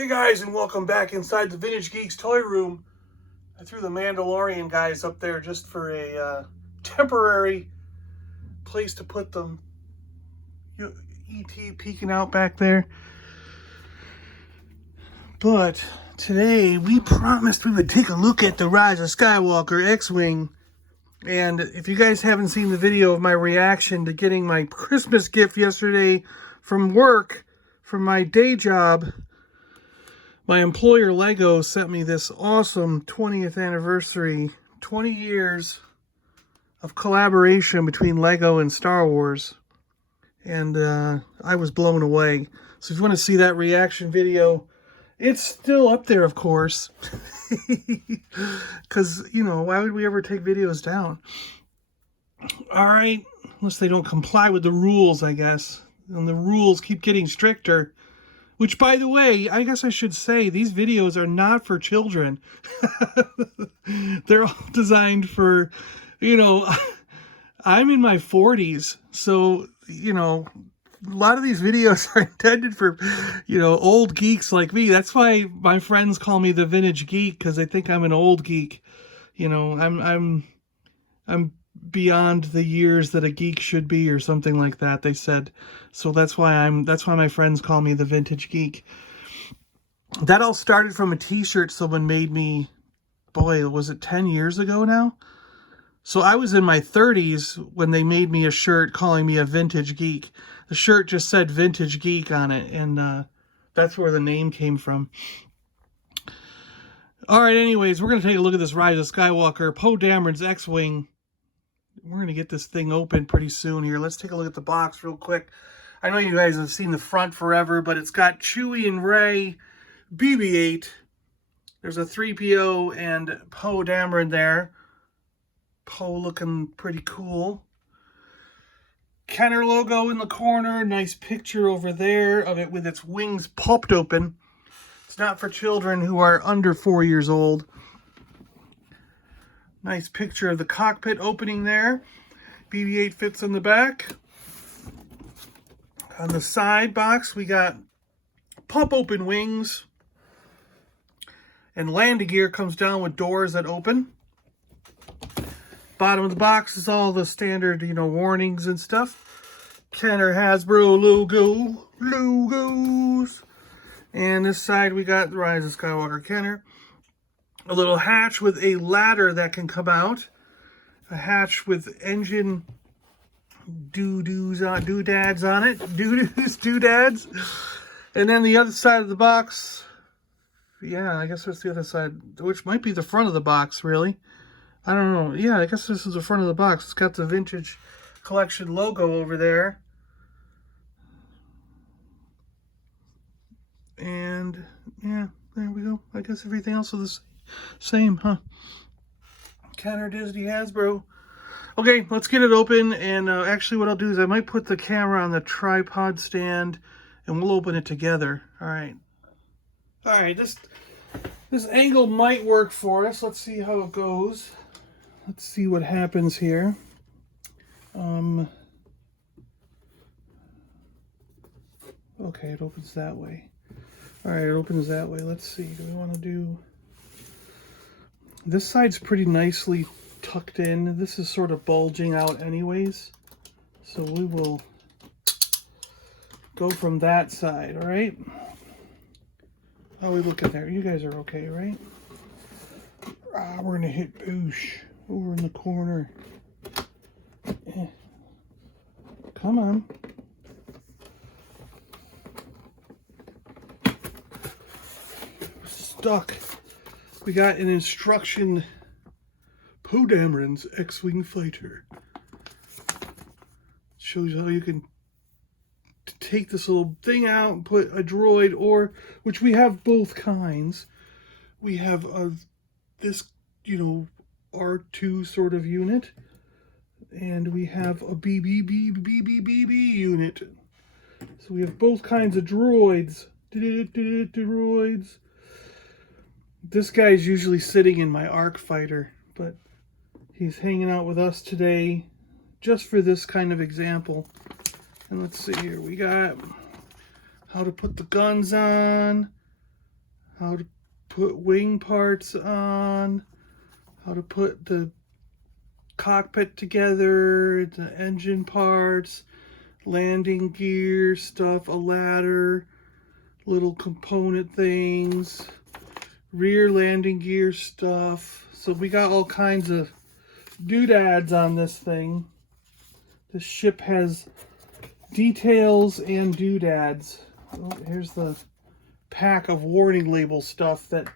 Hey guys, and welcome back inside the Vintage Geek's toy room. I threw the Mandalorian guys up there just for a temporary place to put them. E.T. peeking out back there. But today we promised we would take a look at the Rise of Skywalker X-Wing. And if you guys haven't seen the video of my reaction to getting my Christmas gift yesterday from work, from my day job, my employer Lego sent me this awesome 20th anniversary, 20 years of collaboration between Lego and Star Wars. And I was blown away. So if you want to see that reaction video, it's still up there, of course. Because, you know, why would we ever take videos down? All right, unless they don't comply with the rules, I guess. And the rules keep getting stricter. Which, by the way, I guess I should say, these videos are not for children. They're all designed for, you know, I'm in my 40s. So, you know, a lot of these videos are intended for, you know, old geeks like me. That's why my friends call me the Vintage Geek, because they think I'm an old geek. You know, I'm beyond the years that a geek should be, or something like that, they said. So that's why my friends call me the Vintage Geek. That all started from a t-shirt someone made me, boy, was it 10 years ago now? So I was in my 30s when they made me a shirt calling me a Vintage Geek. The shirt just said Vintage Geek on it, and that's where the name came from. All right, anyways, we're going to take a look at this Rise of Skywalker, Poe Dameron's X-Wing. We're going to get this thing open pretty soon here. Let's take a look at the box real quick. I know you guys have seen the front forever, but it's got Chewie and Rey, BB-8. There's a 3PO and Poe Dameron there. Poe looking pretty cool. Kenner logo in the corner. Nice picture over there of it with its wings popped open. It's not for children who are under 4 years old. Nice picture of the cockpit opening there. BB-8 fits in the back. On the side box, we got pop open wings. And landing gear comes down with doors that open. Bottom of the box is all the standard, you know, warnings and stuff. Kenner Hasbro logos. And this side we got the Rise of Skywalker Kenner. A little hatch with a ladder that can come out. A hatch with engine doodads on it. Doodads. And then the other side of the box. Yeah, I guess that's the other side, which might be the front of the box, really. I don't know. Yeah, I guess this is the front of the box. It's got the Vintage Collection logo over there. And, yeah, there we go. I guess everything else is the same, huh? Kenner, Disney, Hasbro. Okay, let's get it open. And actually what I'll do is I might put the camera on the tripod stand and we'll open it together. All right. All right, this angle might work for us. Let's see how it goes. Let's see what happens here. Okay, it opens that way. All right, it opens that way. Let's see. Do we want to do... This side's pretty nicely tucked in. This is sort of bulging out anyways. So we will go from that side, all right? Oh, we look at there. You guys are okay, right? We're going to hit Boosh over in the corner. Come on. Stuck. We got an instruction. Poe Dameron's X-Wing fighter. Shows you how you can take this little thing out and put a droid, or, which we have both kinds. We have this, you know, R2 sort of unit, and we have a BB unit. So we have both kinds of droids. Droids. This guy's usually sitting in my ARC fighter, but he's hanging out with us today just for this kind of example. And let's see here, we got how to put the guns on, how to put wing parts on, how to put the cockpit together, the engine parts, landing gear stuff, a ladder, little component things, rear landing gear stuff. So we got all kinds of doodads on this thing. This ship has details and doodads. Oh, here's the pack of warning label stuff that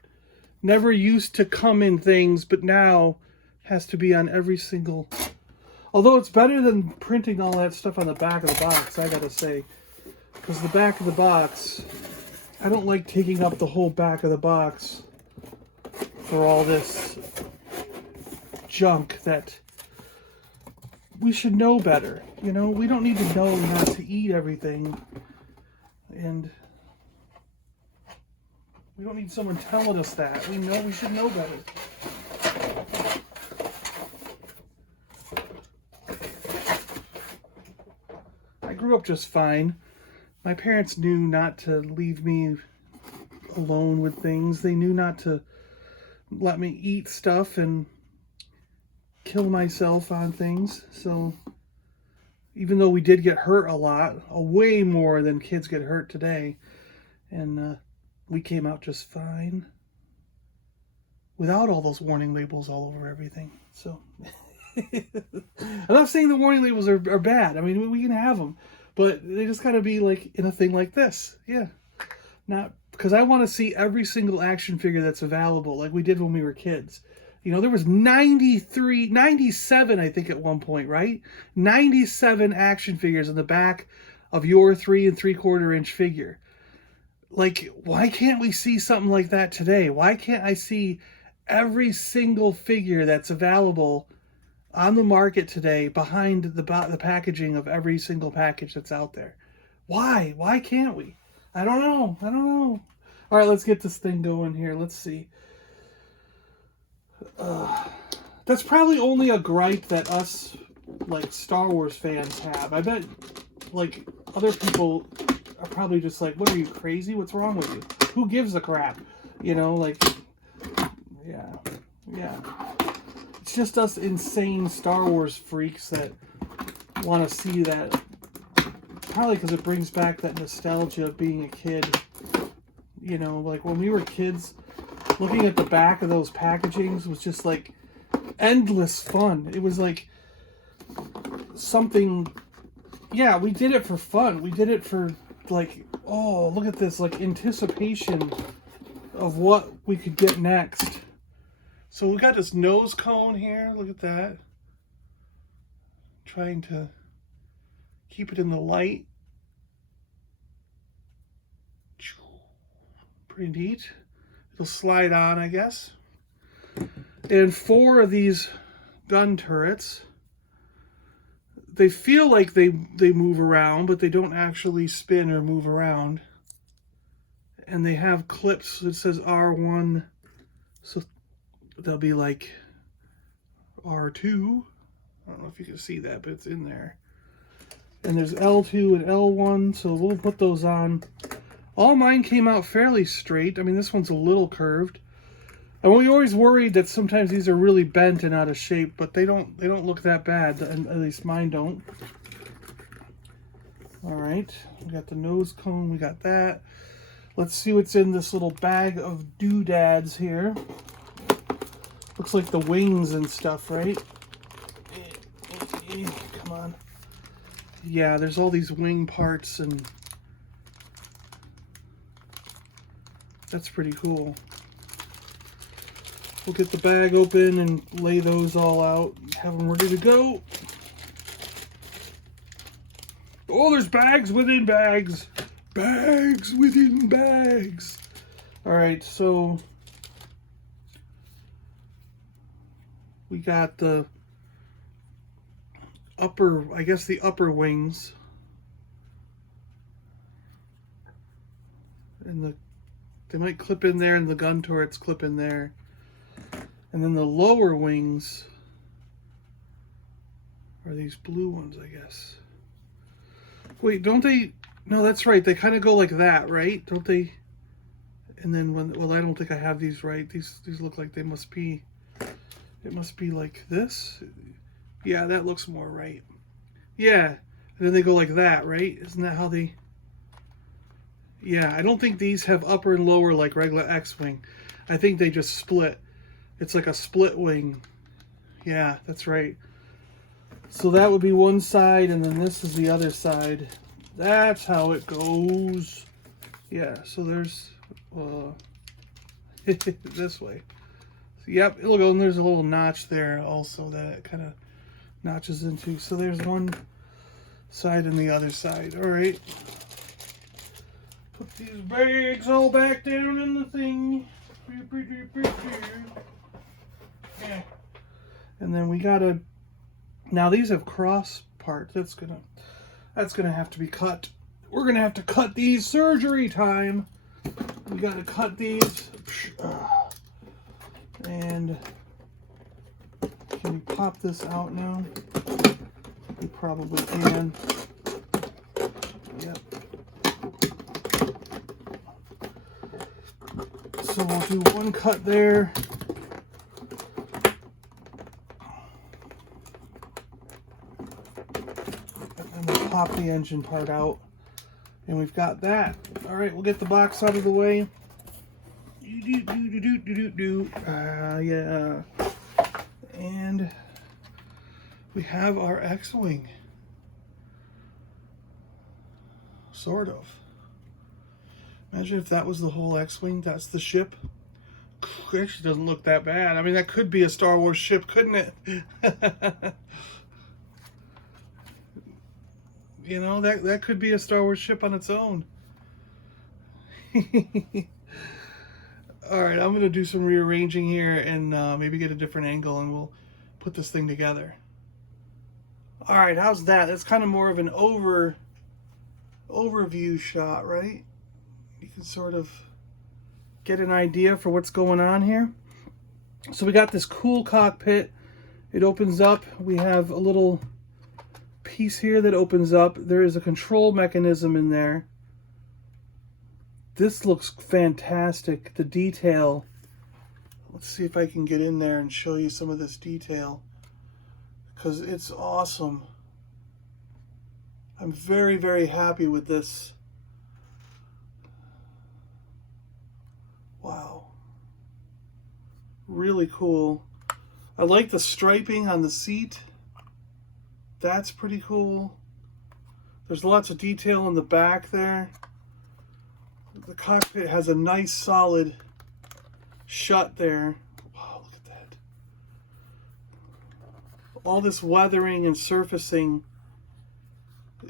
never used to come in things, but now has to be on every single... Although it's better than printing all that stuff on the back of the box, I gotta say. Because the back of the box, I don't like taking up the whole back of the box for all this junk that we should know better. You know, we don't need to know not to eat everything. And we don't need someone telling us that. We know we should know better. I grew up just fine. My parents knew not to leave me alone with things. They knew not to let me eat stuff and kill myself on things. So even though we did get hurt a lot, way more than kids get hurt today, and we came out just fine without all those warning labels all over everything. So I'm not saying the warning labels are bad. I mean, we can have them, but they just got to be like in a thing like this. Yeah. Not because I want to see every single action figure that's available, like we did when we were kids. You know, there was 97, I think, at one point, right? 97 action figures in the back of your 3 3/4 inch figure. Like, why can't we see something like that today? Why can't I see every single figure that's available on the market today behind the packaging of every single package that's out there? Why? Why can't we? I don't know. I don't know. All right, let's get this thing going here. Let's see. That's probably only a gripe that us, like, Star Wars fans have. I bet, like, other people are probably just like, what are you, crazy? What's wrong with you? Who gives a crap? You know, like, yeah. It's just us insane Star Wars freaks that want to see that. Probably because it brings back that nostalgia of being a kid. You know, like when we were kids, looking at the back of those packagings was just like endless fun. It was like something, yeah, we did it for fun. We did it for like, oh, look at this, like anticipation of what we could get next. So we got this nose cone here. Look at that. Trying to keep it in the light. Pretty neat. It'll slide on, I guess. And 4 of these gun turrets. They feel like they move around, but they don't actually spin or move around. And they have clips that says R1. So they'll be like R2. I don't know if you can see that, but it's in there. And there's L2 and L1, so we'll put those on. All mine came out fairly straight. I mean, this one's a little curved. And we always worried that sometimes these are really bent and out of shape, but they don't look that bad. At least mine don't. All right, we got the nose cone, we got that. Let's see what's in this little bag of doodads here. Looks like the wings and stuff, right? Come on. Yeah, there's all these wing parts, and that's pretty cool. We'll get the bag open and lay those all out, have them ready to go. Oh, there's bags within bags. Bags within bags. All right, so we got the upper, I guess the upper wings. And they might clip in there, and the gun turrets clip in there. And then the lower wings are these blue ones, I guess. Wait, don't they? No, that's right. They kind of go like that, right? Don't they? And then well, I don't think I have these right. These look like they must be, it must be like this. Yeah, that looks more right. Yeah, and then they go like that, right? Isn't that how they... Yeah, I don't think these have upper and lower like regular X-Wing. I think they just split. It's like a split wing. Yeah, that's right. So that would be one side, and then this is the other side. That's how it goes. Yeah, so there's this way. So, yep, it'll go, and there's a little notch there also that it kind of notches into. So there's one side and the other side. All right. Put these bags all back down in the thing. Yeah. And then we gotta, now these have cross parts. That's gonna have to be cut. We're gonna have to cut these. Surgery time. We gotta cut these. And can we pop this out now? We probably can. Yep. So we'll do one cut there. And we'll pop the engine part out. And we've got that. All right, we'll get the box out of the way. Yeah. And we have our X-Wing. Sort of. Imagine if that was the whole X-Wing. That's the ship. It actually doesn't look that bad. I mean, that could be a Star Wars ship, couldn't it? You know, that could be a Star Wars ship on its own. All right, I'm going to do some rearranging here and maybe get a different angle, and we'll put this thing together. All right, how's that? That's kind of more of an overview shot, right? You can sort of get an idea for what's going on here. So we got this cool cockpit. It opens up. We have a little piece here that opens up. There is a control mechanism in there. This looks fantastic. The detail. Let's see if I can get in there and show you some of this detail, because it's awesome. I'm very, very happy with this. Wow. Really cool. I like the striping on the seat. That's pretty cool. There's lots of detail in the back there. The cockpit has a nice solid shut there. Wow, look at that. All this weathering and surfacing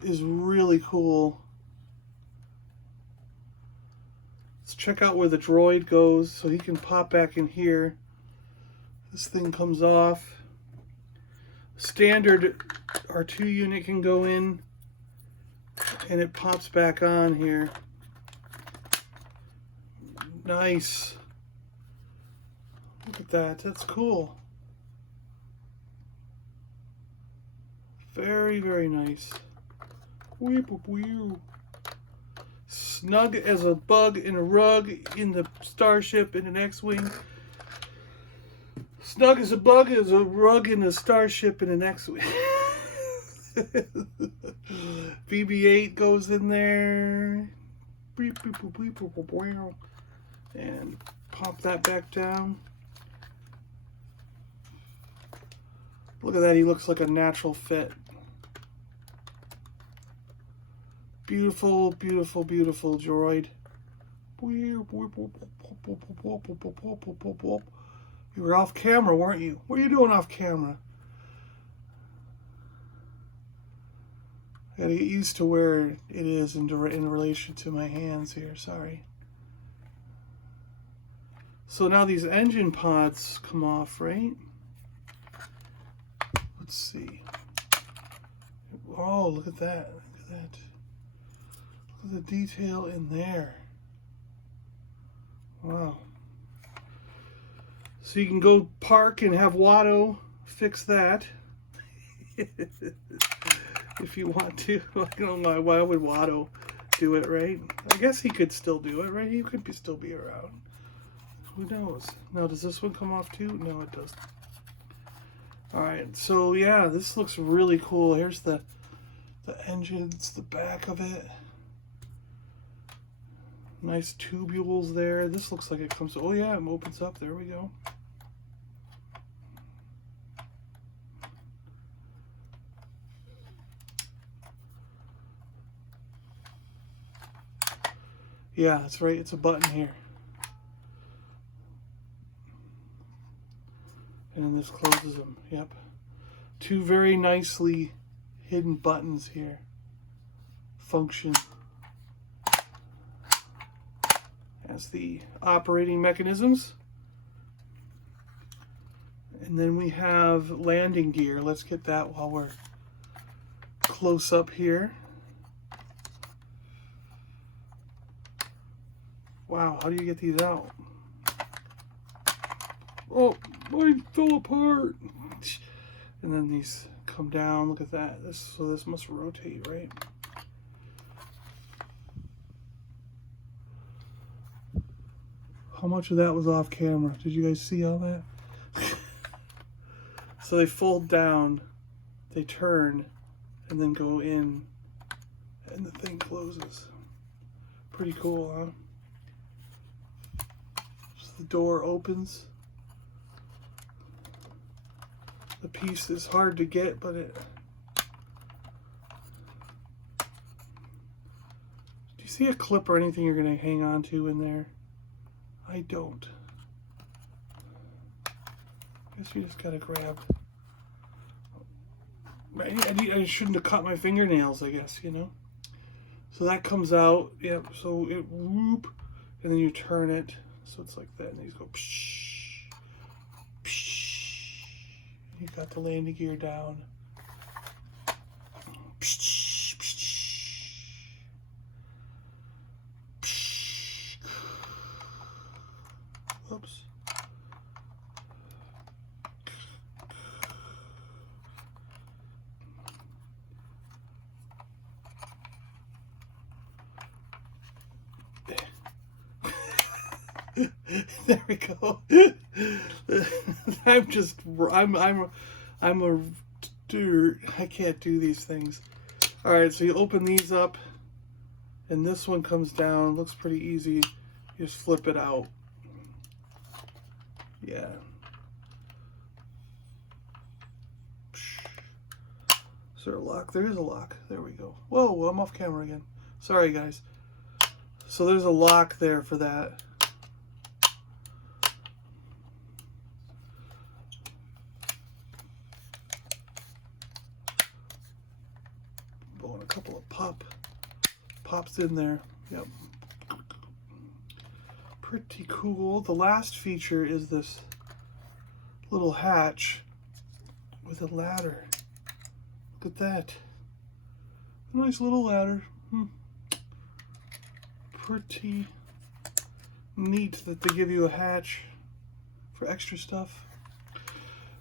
is really cool. Let's check out where the droid goes so he can pop back in here. This thing comes off. Standard R2 unit can go in, and it pops back on here. Nice. Look at that. That's cool. Very, very nice. Snug as a bug in a rug in the starship in an X-Wing. Snug as a bug as a rug in a starship in an X-Wing. BB-8 goes in there. And pop that back down. Look at that, he looks like a natural fit. Beautiful, beautiful, beautiful droid. You were off camera, weren't you? What are you doing off camera? I gotta get used to where it is in relation to my hands here, sorry. So now these engine pods come off, right? Let's see. Oh, look at that. Look at that. Look at the detail in there. Wow. So you can go park and have Watto fix that. If you want to. I don't know why would Watto do it, right? I guess he could still do it, right? He could still be around. Who knows? Now, does this one come off too? No, it doesn't. Alright, so yeah, this looks really cool. Here's the engines, the back of it. Nice tubules there. This looks like it comes... Oh yeah, it opens up. There we go. Yeah, that's right. It's a button here. And then this closes them. Yep. Two very nicely hidden buttons here. Function as the operating mechanisms. And then we have landing gear. Let's get that while we're close up here. Wow, how do you get these out? Oh, mine fell apart. And then these come down. Look at that. So this must rotate, right? How much of that was off camera? Did you guys see all that? So they fold down, they turn, and then go in, and the thing closes. Pretty cool, huh? So the door opens. The piece is hard to get, but it... Do you see a clip or anything you're going to hang on to in there? I don't. I guess you just gotta grab. I shouldn't have cut my fingernails, I guess, you know. So that comes out. Yep. So it whoop, and then you turn it, so it's like that, and you just go psh, psh. You got the landing gear down. Psh, psh, psh. Oops. There we go. I'm a dude. I can't do these things. All right, so you open these up, and this one comes down. Looks pretty easy. You just flip it out. Yeah. Is there a lock? There is a lock. There we go. Whoa, I'm off camera again. Sorry, guys. So there's a lock there for that. Blowing a couple of pops in there. Yep. Pretty cool. The last feature is this little hatch with a ladder. Look at that. A nice little ladder. Pretty neat that they give you a hatch for extra stuff.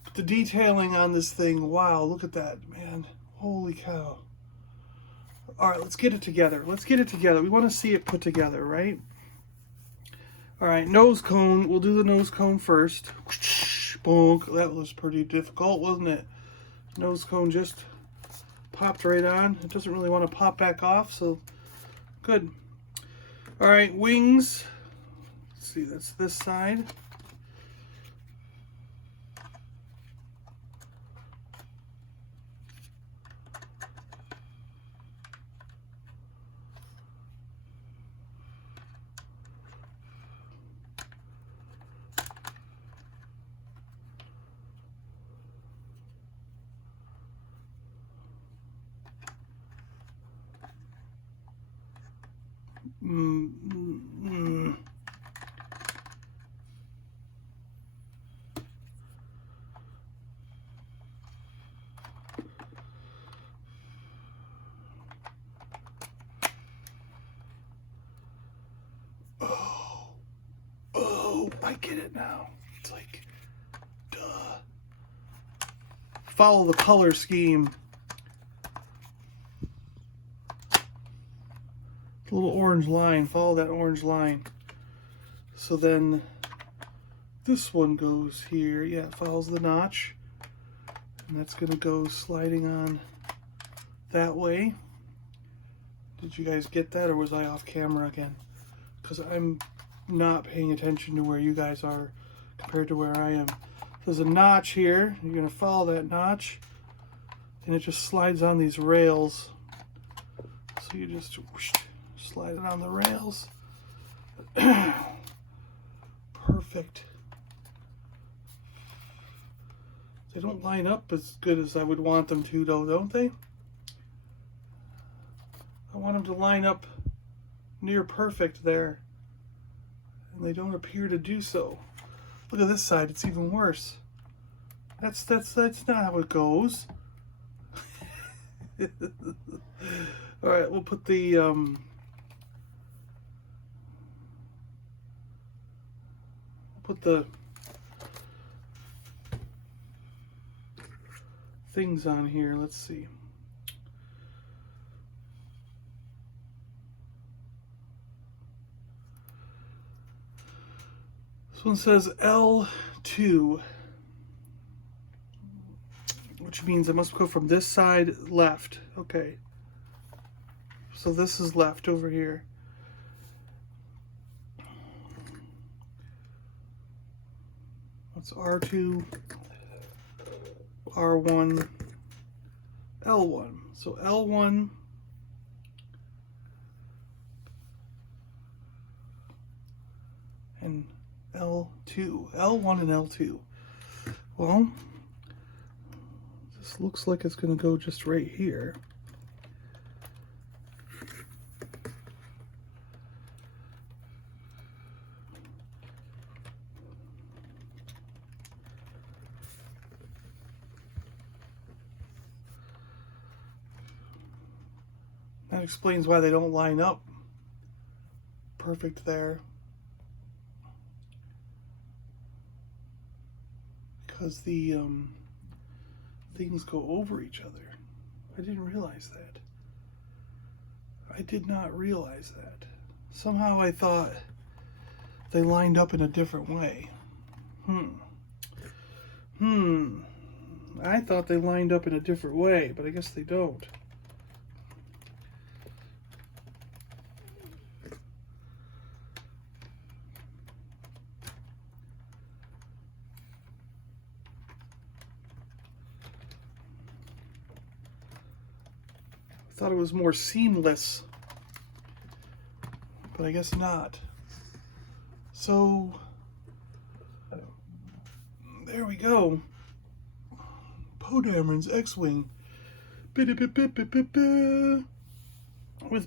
But the detailing on this thing, wow, look at that, man. Holy cow. All right, let's get it together. Let's get it together. We want to see it put together, right? All right, nose cone. We'll do the nose cone first. Bonk. That was pretty difficult, wasn't it? Nose cone just popped right on. It doesn't really want to pop back off, so good. All right, wings. Let's see, that's this side. Oh, I get it now. It's like, duh. Follow the color scheme. little orange line. Follow that orange line. So then this one goes here. Yeah, it follows the notch. And that's going to go sliding on that way. Did you guys get that, or was I off camera again? Because I'm not paying attention to where you guys are compared to where I am. There's a notch here. You're going to follow that notch, and it just slides on these rails. So you just whoosh, slide it on the rails. Perfect. They don't line up as good as I would want them to, though, don't they? I want them to line up near perfect there, and they don't appear to do so. Look at this side; it's even worse. That's not how it goes. All right, we'll put the things on here. Let's see. This one says L2, which means I must go from this side left. Okay. So this is left over here. That's R2, R1, L1. So L1 and L2. L1 and L2. Well, this looks like it's going to go just right here. That explains why they don't line up perfect there. Because the things go over each other. I didn't realize that. I did not realize that. Somehow I thought they lined up in a different way. I thought they lined up in a different way, but I guess they don't. Thought it was more seamless, but I guess not. So there we go. Poe Dameron's X-Wing with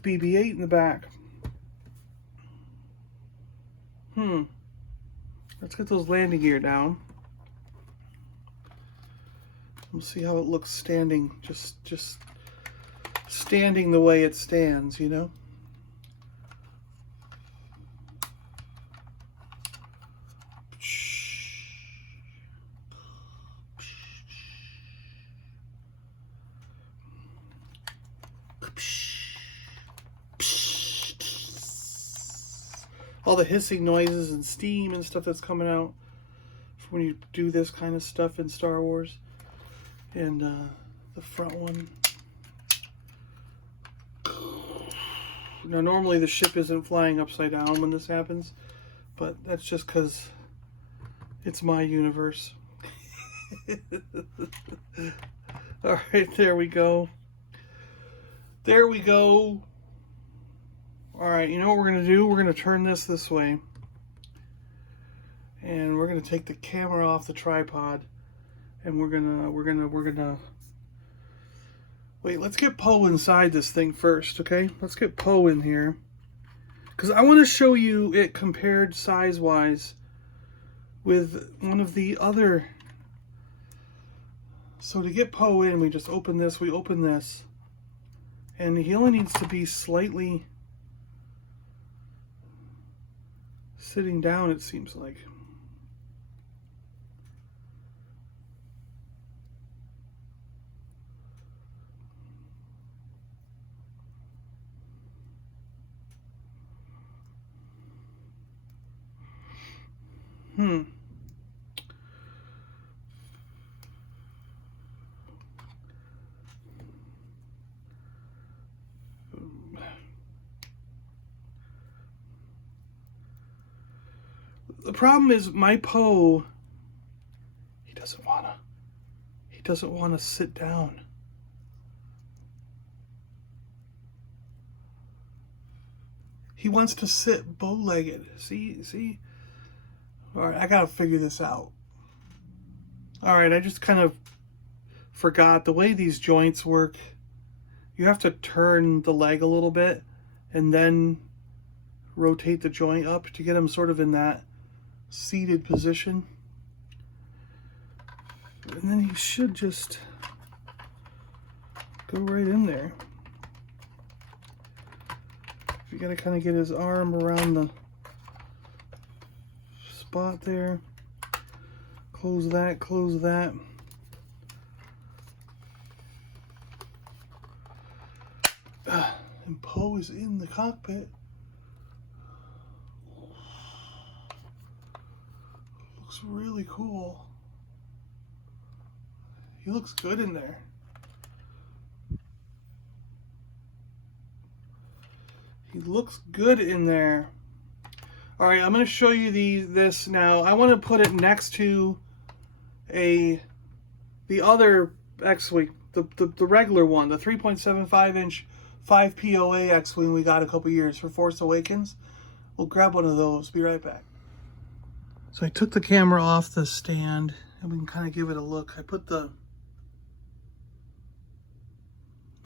BB-8 in the back. Let's get those landing gear down. We'll see how it looks standing. Just standing the way it stands, you know? All the hissing noises and steam and stuff that's coming out when you do this kind of stuff in Star Wars. And the front one. Now, normally the ship isn't flying upside down when this happens, but that's just because it's my universe. All right, there we go. There we go. All right, you know what we're going to do? We're going to turn this way. And we're going to take the camera off the tripod. And we're going to wait, let's get Poe inside this thing first, okay? Let's get Poe in here. Because I want to show you it compared size-wise with one of the other. So to get Poe in, we just open this, we open this. And he only needs to be slightly sitting down, it seems like. The problem is my Poe, he doesn't wanna sit down. He wants to sit bow-legged. See? All right, I gotta figure this out. All right, I just kind of forgot the way these joints work. You have to turn the leg a little bit and then rotate the joint up to get him sort of in that seated position. And then he should just go right in there. You gotta kind of get his arm around the spot there. Close that, close that. And Poe is in the cockpit. Looks really cool. He looks good in there. He looks good in there. All right, I'm going to show you this now. I want to put it next to the other X-Wing, the regular one, the 3.75-inch 5 POA X-Wing we got a couple years for Force Awakens. We'll grab one of those. Be right back. So I took the camera off the stand, and we can kind of give it a look. I put the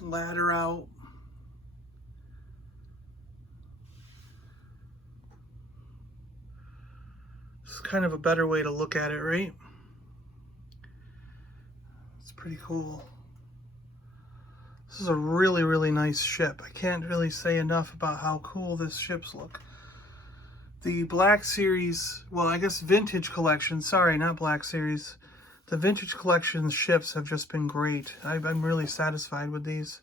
ladder out. This is kind of a better way to look at it, right? It's pretty cool. This is a really, really nice ship. I can't really say enough about how cool this ship's look. The Black Series, well, I guess Vintage Collection, sorry, not Black Series. The Vintage Collection ships have just been great. I'm really satisfied with these.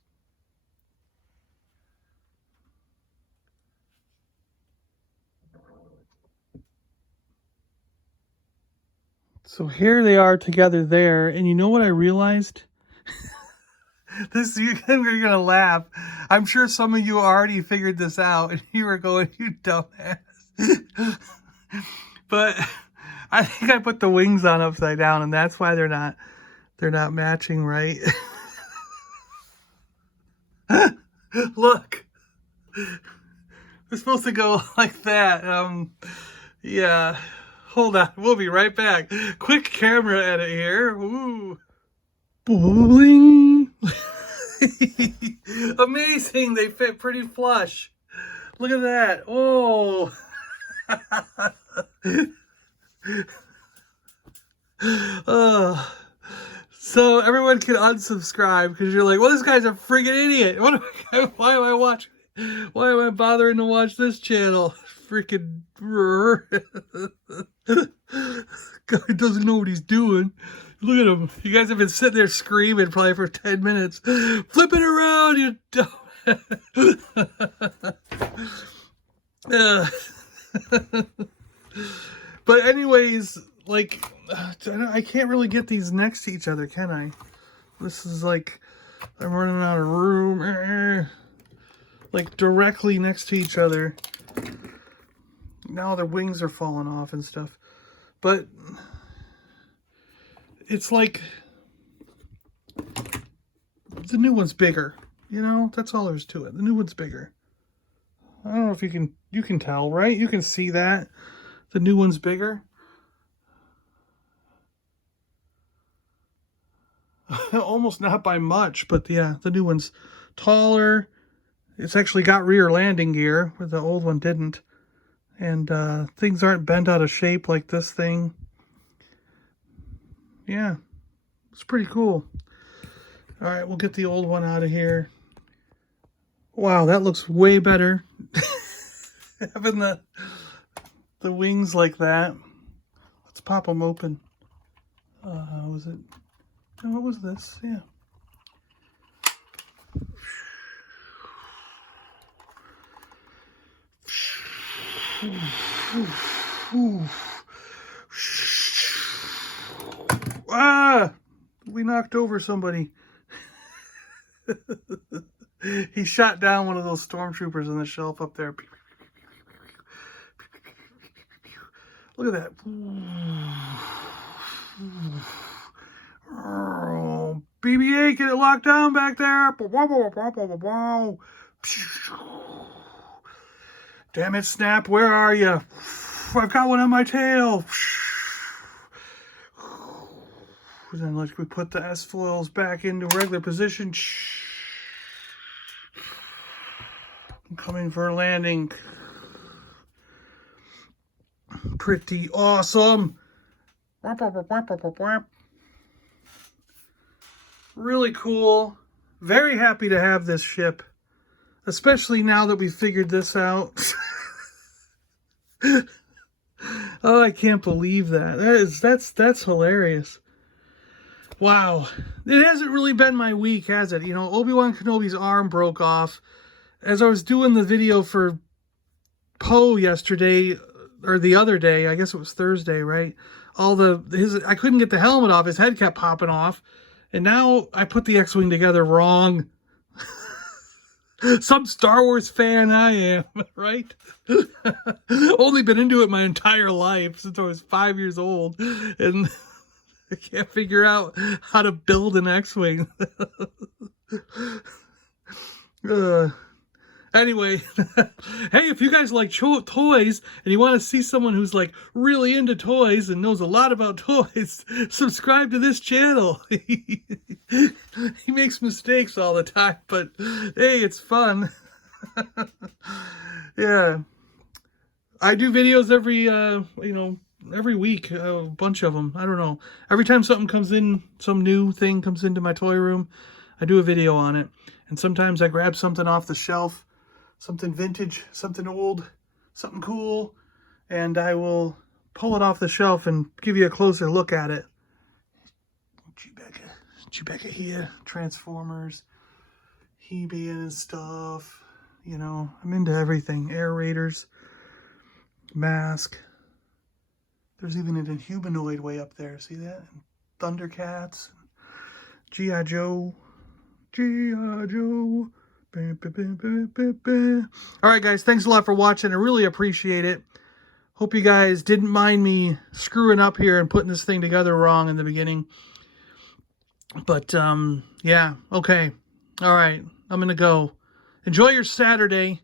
So here they are together there, and you know what I realized? You're gonna laugh. I'm sure some of you already figured this out, and you were going, "You dumbass." But I think I put the wings on upside down, and that's why they're not matching, right? Look, we're supposed to go like that. Yeah. Hold on, we'll be right back. Quick camera edit here. Ooh. Bowling. Amazing, they fit pretty flush. Look at that. Oh. So everyone can unsubscribe because you're like, well, this guy's a freaking idiot. Why am I watching? Why am I bothering to watch this channel? Freaking guy doesn't know what he's doing. Look at him. You guys have been sitting there screaming probably for 10 minutes. Flip it around, you dumb. But anyways, like, I can't really get these next to each other, can I? This is like, I'm running out of room. Like, directly next to each other. Now their wings are falling off and stuff. But it's like the new one's bigger. You know, that's all there is to it. The new one's bigger. I don't know if you can tell, right? You can see that. The new one's bigger. Almost not by much, but yeah, the new one's taller. It's actually got rear landing gear, where the old one didn't. And things aren't bent out of shape like this thing. Yeah, it's pretty cool. All right, we'll get the old one out of here. Wow, that looks way better. Having the wings like that. Let's pop them open. Was it? Oh, what was this? Yeah. Ah! We knocked over somebody. He shot down one of those stormtroopers on the shelf up there. Look at that. Oh, BB-8, get it locked down back there. Damn it, Snap, where are you? I've got one on my tail. Then we put the S-foils back into regular position. I'm coming for a landing. Pretty awesome. Really cool. Very happy to have this ship. Especially now that we figured this out. Oh, I can't believe that. That's hilarious. Wow. It hasn't really been my week, has it? You know, Obi-Wan Kenobi's arm broke off. As I was doing the video for Poe yesterday, or the other day, I guess it was Thursday, right? I couldn't get the helmet off. His head kept popping off. And now I put the X-Wing together wrong. Some Star Wars fan I am, right? Only been into it my entire life since I was 5 years old. And I can't figure out how to build an X-Wing. Anyway, hey, if you guys like toys and you want to see someone who's like really into toys and knows a lot about toys, subscribe to this channel. He makes mistakes all the time, but hey, it's fun. Yeah. I do videos every week, a bunch of them. I don't know. Every time something comes in, some new thing comes into my toy room, I do a video on it. And sometimes I grab something off the shelf, something vintage, something old, something cool, and I will pull it off the shelf and give you a closer look at it. Chewbacca here, Transformers, He-Man and stuff. You know, I'm into everything. Air Raiders, Mask. There's even an humanoid way up there. See that? And Thundercats, G.I. Joe. G.I. Joe. Alright guys, thanks a lot for watching. I really appreciate it. Hope you guys didn't mind me screwing up here and putting this thing together wrong in the beginning. But, yeah, okay. Alright, I'm gonna go. Enjoy your Saturday.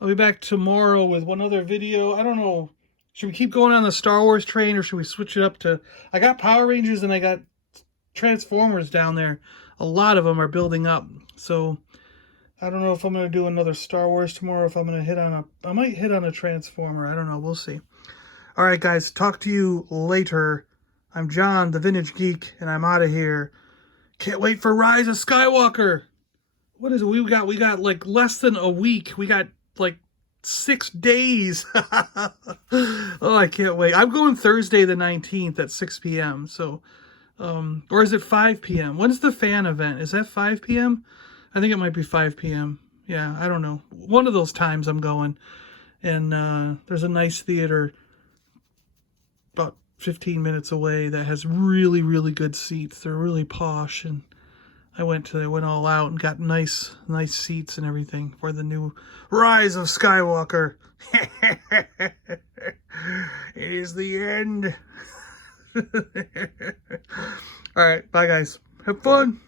I'll be back tomorrow with one other video. I don't know. Should we keep going on the Star Wars train or should we switch it up to... I got Power Rangers and I got Transformers down there. A lot of them are building up. So... I don't know if I'm going to do another Star Wars tomorrow, if I'm going to hit on I might hit on a Transformer. I don't know. We'll see. All right, guys. Talk to you later. I'm John, the Vintage Geek, and I'm out of here. Can't wait for Rise of Skywalker. What is it? We got like less than a week. We got like 6 days. Oh, I can't wait. I'm going Thursday the 19th at 6 p.m. So, or is it 5 p.m.? When's the fan event? Is that 5 p.m.? I think it might be 5 p.m. Yeah, I don't know. One of those times I'm going. And there's a nice theater about 15 minutes away that has really, really good seats. They're really posh. And I went all out and got nice seats and everything for the new Rise of Skywalker. It is the end. All right, bye guys. Have fun.